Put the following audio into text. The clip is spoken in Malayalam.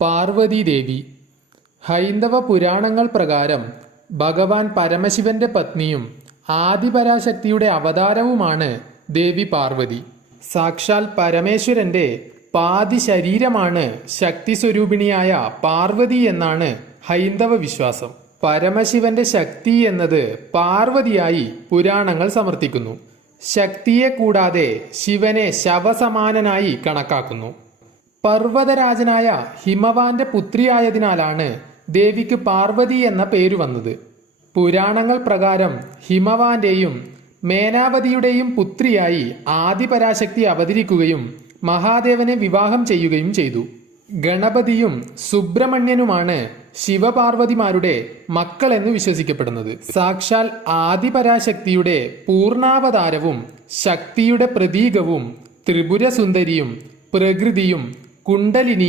പാർവതീദേവി. ഹൈന്ദവ പുരാണങ്ങൾ പ്രകാരം ഭഗവാൻ പരമശിവന്റെ പത്നിയും ആദിപരാശക്തിയുടെ അവതാരവുമാണ് ദേവി പാർവതി. സാക്ഷാൽ പരമേശ്വരന്റെ പാതി ശരീരമാണ് ശക്തി സ്വരൂപിണിയായ പാർവതി എന്നാണ് ഹൈന്ദവ വിശ്വാസം. പരമശിവന്റെ ശക്തി എന്നത് പാർവതിയായി പുരാണങ്ങൾ സമർത്ഥിക്കുന്നു. ശക്തിയെ കൂടാതെ ശിവനെ ശവസമാനനായി കണക്കാക്കുന്നു. പർവ്വതരാജനായ ഹിമവാന്റെ പുത്രിയായതിനാലാണ് ദേവിക്ക് പാർവതി എന്ന പേര് വന്നത്. പുരാണങ്ങൾ പ്രകാരം ഹിമവാന്റെയും മേനാവതിയുടെയും പുത്രിയായി ആദിപരാശക്തി അവതരിക്കുകയും മഹാദേവനെ വിവാഹം ചെയ്യുകയും ചെയ്തു. ഗണപതിയും സുബ്രഹ്മണ്യനുമാണ് ശിവപാർവതിമാരുടെ മക്കളെന്ന് വിശ്വസിക്കപ്പെടുന്നത്. സാക്ഷാൽ ആദിപരാശക്തിയുടെ പൂർണ്ണാവതാരവും ശക്തിയുടെ പ്രതീകവും ത്രിപുരസുന്ദരിയും പ്രകൃതിയും കുണ്ടലിനിയും